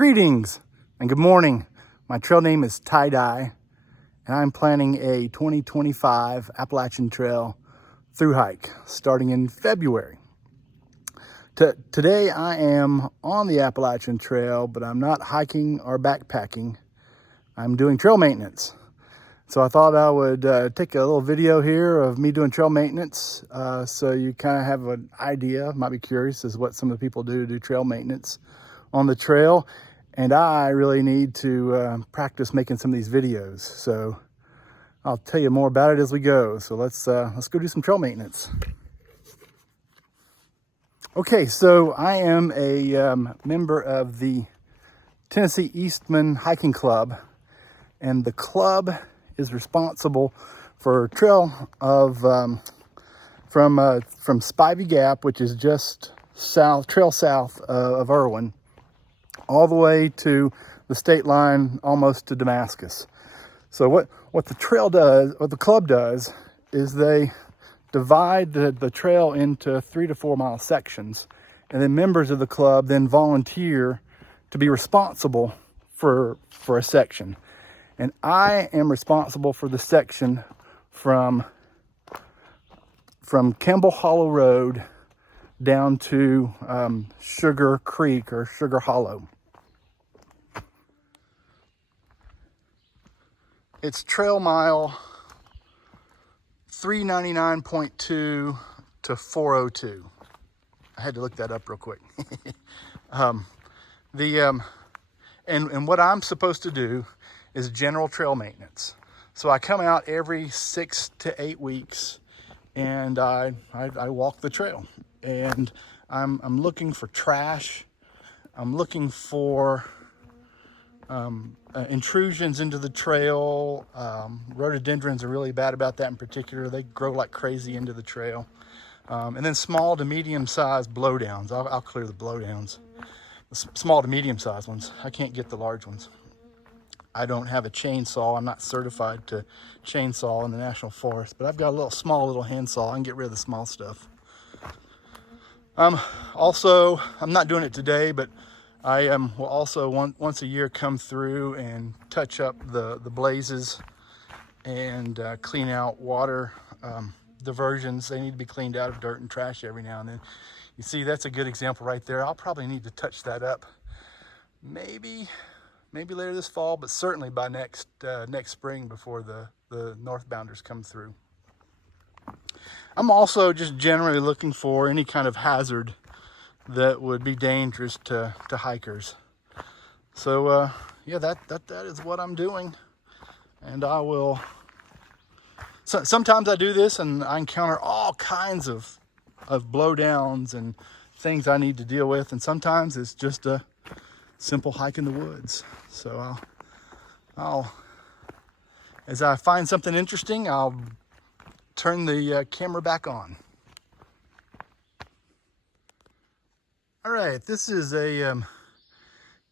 Greetings and good morning. My trail name is Tie Dye, and I'm planning a 2025 Appalachian Trail through hike starting in February. Today I am on the Appalachian Trail, but I'm not hiking or backpacking. I'm doing trail maintenance. So I thought I would take a little video here of me doing trail maintenance so you kind of have an idea, might be curious as what some of the people do trail maintenance on the trail. And I really need to practice making some of these videos. So I'll tell you more about it as we go. So let's go do some trail maintenance. Okay, so I am a member of the Tennessee Eastman Hiking Club, and the club is responsible for a trail of from Spivey Gap, which is just south of Irwin, all the way to the state line, almost to Damascus. So what the club does is they divide the trail into 3 to 4 mile sections, and then members of the club then volunteer to be responsible for a section. And I am responsible for the section from Campbell Hollow Road down to Sugar Creek or Sugar Hollow. It's trail mile 399.2 to 402. I had to look that up real quick. And what I'm supposed to do is general trail maintenance. So I come out every 6 to 8 weeks and I walk the trail, and I'm looking for trash. I'm looking for intrusions into the trail. Rhododendrons are really bad about that in particular. They grow like crazy into the trail. And then small to medium sized blowdowns. I'll clear the blowdowns. The small to medium sized ones. I can't get the large ones. I don't have a chainsaw. I'm not certified to chainsaw in the National Forest, but I've got a small little handsaw. I can get rid of the small stuff. Also, I'm not doing it today, but I will also once a year come through and touch up the blazes and clean out water diversions. They need to be cleaned out of dirt and trash every now and then. You see, that's a good example right there. I'll probably need to touch that up maybe later this fall, but certainly by next spring before the northbounders come through. I'm also just generally looking for any kind of hazard that would be dangerous to hikers. So yeah, that is what I'm doing. And I will, sometimes I do this and I encounter all kinds of blowdowns and things I need to deal with, and sometimes it's just a simple hike in the woods. So I'll as I find something interesting, I'll turn the camera back on. All right, this is a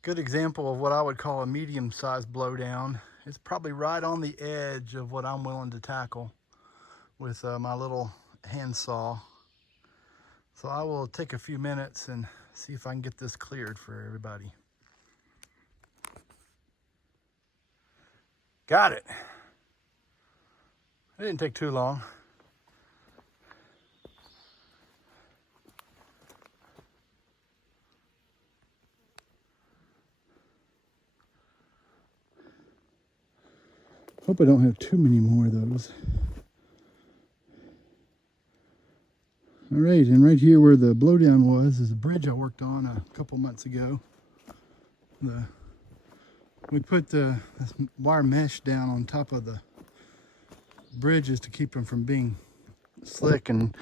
good example of what I would call a medium-sized blowdown. It's probably right on the edge of what I'm willing to tackle with my little handsaw. So I will take a few minutes and see if I can get this cleared for everybody. Got it. It didn't take too long. Hope I don't have too many more of those. All right, and right here where the blowdown was is a bridge I worked on a couple months ago. We put this wire mesh down on top of the bridges to keep them from being slick and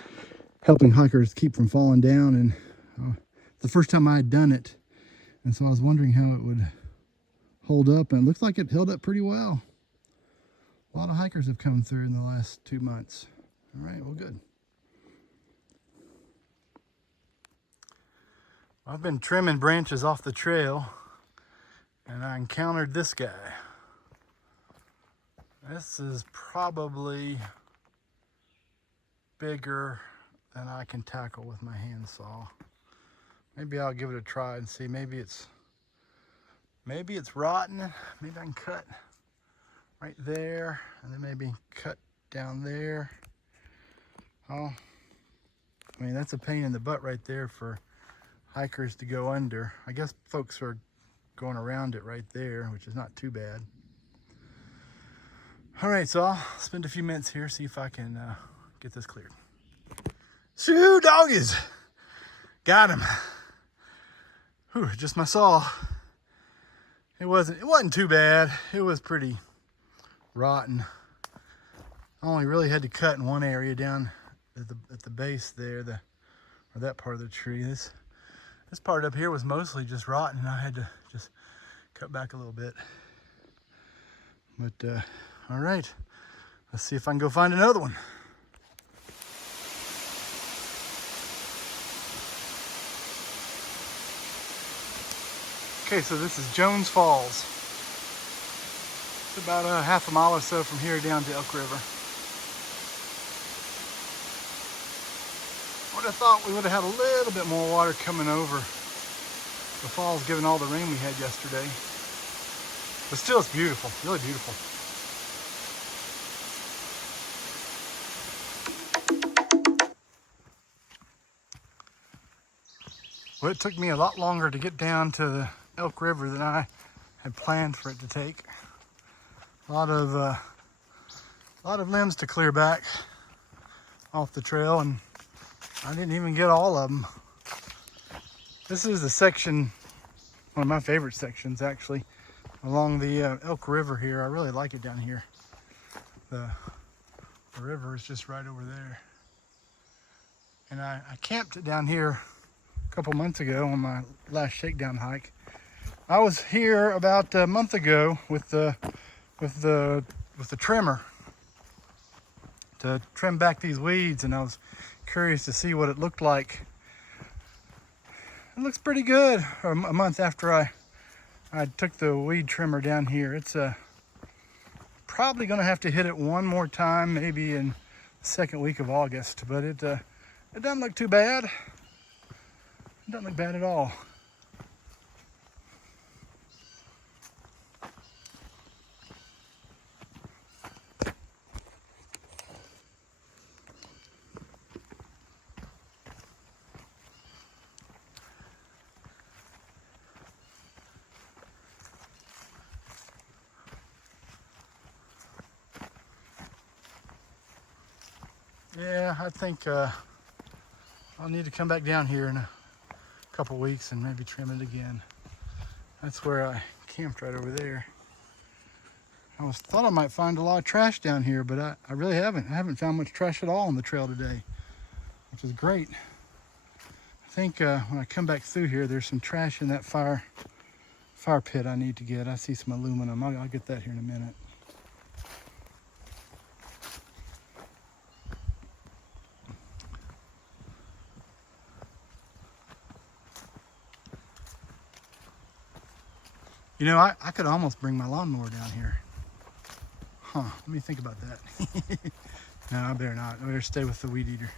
helping hikers keep from falling down. And the first time I had done it, and so I was wondering how it would hold up, and it looks like it held up pretty well. A lot of hikers have come through in the last 2 months. All right, well, good. I've been trimming branches off the trail, and I encountered this guy. This is probably bigger than I can tackle with my handsaw. Maybe I'll give it a try and see. Maybe it's maybe it's rotten. Maybe I can cut right there and then maybe cut down there. Oh, I mean, that's a pain in the butt right there for hikers to go under. I guess folks are going around it right there, which is not too bad. All right, so I'll spend a few minutes here, see if I can get this cleared. Shoo, doggies! Got him. Whew, just my saw. It wasn't too bad. It was pretty rotten. I only really had to cut in one area down at the base there, or that part of the tree. This part up here was mostly just rotten, and I had to just cut back a little bit. But all right, let's see if I can go find another one. Okay, so this is Jones Falls. It's about a half a mile or so from here down to Elk River. I would have thought we would have had a little bit more water coming over the falls given all the rain we had yesterday. But still, it's beautiful, really beautiful. Well, it took me a lot longer to get down to the Elk River than I had planned for it to take. A lot of limbs to clear back off the trail, and I didn't even get all of them. This is the section, one of my favorite sections actually, along the Elk River here. I really like it down here. The river is just right over there. And I camped down here a couple months ago on my last shakedown hike. I was here about a month ago with the trimmer to trim back these weeds, and I was curious to see what it looked like. It looks pretty good. A month after I took the weed trimmer down here. It's probably gonna have to hit it one more time, maybe in the second week of August, but it doesn't look too bad. It doesn't look bad at all. Yeah, I think I'll need to come back down here in a couple weeks and maybe trim it again. That's where I camped, right over there. I thought I might find a lot of trash down here, but I really haven't. I haven't found much trash at all on the trail today, which is great. I think when I come back through here, there's some trash in that fire pit I need to get. I see some aluminum. I'll get that here in a minute. You know, I could almost bring my lawnmower down here. Huh, let me think about that. No, I better not. I better stay with the weed eater.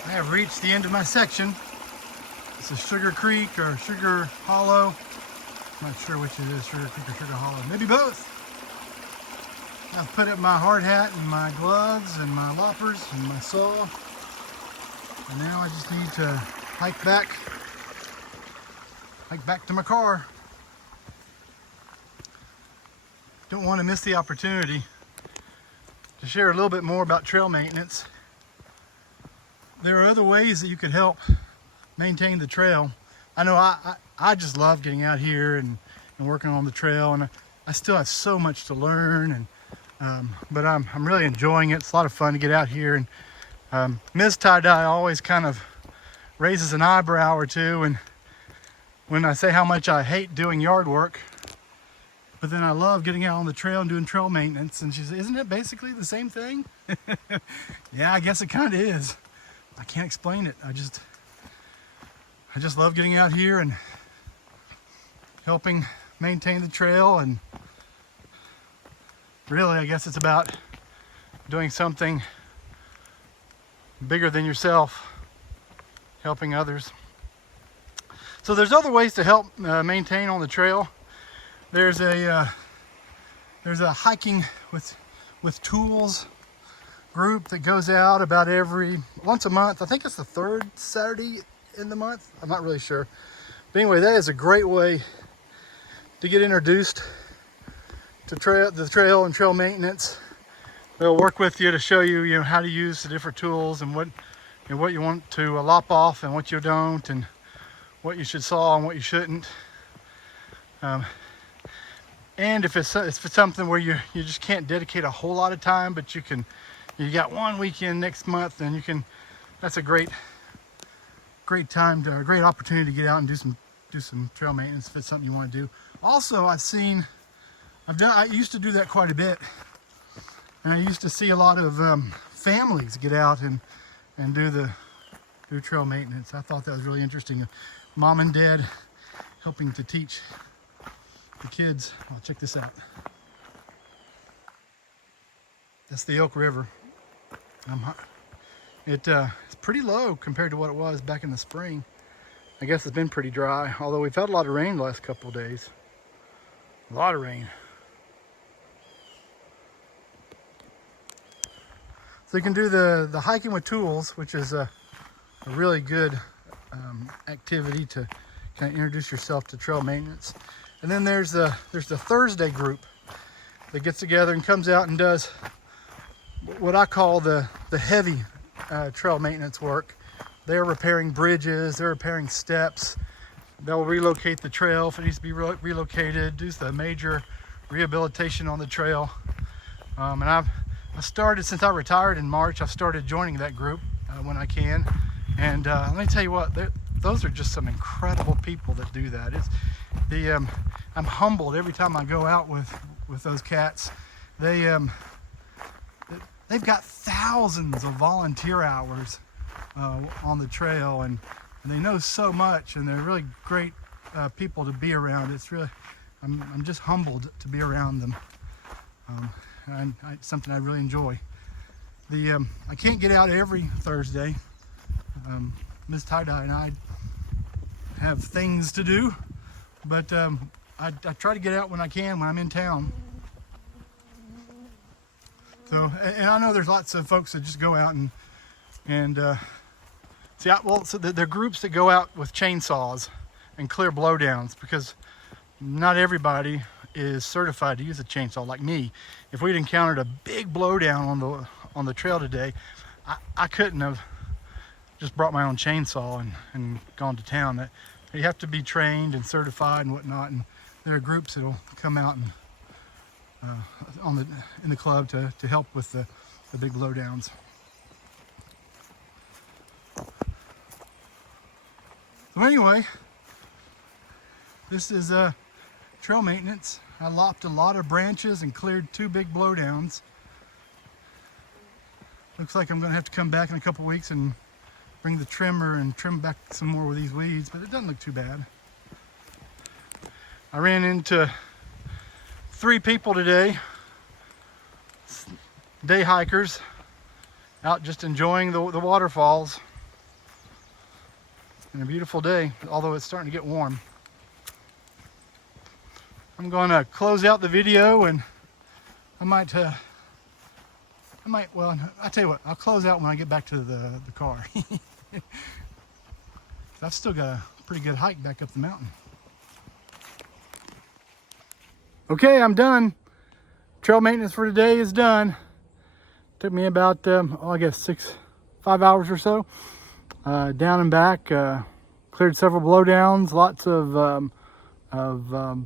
I have reached the end of my section. This is Sugar Creek or Sugar Hollow. I'm not sure which it is, Sugar Creek or Sugar Hollow. Maybe both. I've put up my hard hat and my gloves and my loppers and my saw. And now I just need to hike back to my car. Don't want to miss the opportunity to share a little bit more about trail maintenance. There are other ways that you could help maintain the trail. I know I just love getting out here and working on the trail, and I still have so much to learn, and but I'm really enjoying it. It's a lot of fun to get out here, and Ms. Tie-Dye always kind of raises an eyebrow or two, and when I say how much I hate doing yard work, but then I love getting out on the trail and doing trail maintenance. And she said, isn't it basically the same thing? Yeah, I guess it kind of is. I can't explain it. I just love getting out here and helping maintain the trail. And really, I guess it's about doing something bigger than yourself, helping others. So there's other ways to help maintain on the trail. There's a hiking with tools group that goes out about once a month. I think it's the third Saturday in the month. I'm not really sure. But anyway, that is a great way to get introduced to the trail and trail maintenance. They'll work with you to show you, how to use the different tools and what you want to lop off and what you don't, and what you should saw and what you shouldn't. And if it's something where you just can't dedicate a whole lot of time, but you got one weekend next month, and that's a great time, a great opportunity to get out and do some trail maintenance if it's something you want to do. Also, I used to do that quite a bit, and I used to see a lot of families get out and do trail maintenance. I thought that was really interesting. Mom and dad helping to teach the kids. Oh, check this out. That's the Elk River. It's pretty low compared to what it was back in the spring. I guess it's been pretty dry, although we've had a lot of rain the last couple of days. A lot of rain. So you can do the hiking with tools, which is a really good activity to kind of introduce yourself to trail maintenance. And then there's the Thursday group that gets together and comes out and does what I call the heavy trail maintenance work. They're repairing bridges, they're repairing steps. They'll relocate the trail if it needs to be relocated, do the major rehabilitation on the trail. And I started, since I retired in March, I've started joining that group when I can. And let me tell you what, those are just some incredible people that do that. I'm humbled every time I go out with those cats. They've got thousands of volunteer hours on the trail, and they know so much, and they're really great people to be around. It's really, I'm just humbled to be around them. And it's something I really enjoy. I can't get out every Thursday. Ms. Tie-Dye and I have things to do, but I try to get out when I can, when I'm in town. So, and I know there's lots of folks that just go out and so there are groups that go out with chainsaws and clear blowdowns, because not everybody is certified to use a chainsaw like me. If we'd encountered a big blowdown on the trail today, I couldn't have just brought my own chainsaw and gone to town. You have to be trained and certified and whatnot, and there are groups that'll come out and in the club to help with the big blowdowns. So anyway, this is trail maintenance. I lopped a lot of branches and cleared 2 big blowdowns. Looks like I'm going to have to come back in a couple weeks and bring the trimmer and trim back some more with these weeds, but it doesn't look too bad. I ran into 3 people today, day hikers, out just enjoying the waterfalls. And a beautiful day, although it's starting to get warm. I'm going to close out the video, and well, I'll tell you what, I'll close out when I get back to the car. I've still got a pretty good hike back up the mountain. Okay, I'm done. Trail maintenance for today is done. Took me about, I guess 5 hours or so. Down and back, cleared several blowdowns, lots of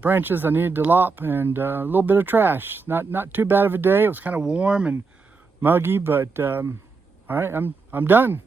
branches I needed to lop, and a little bit of trash. Not too bad of a day. It was kind of warm and muggy, but all right, I'm done.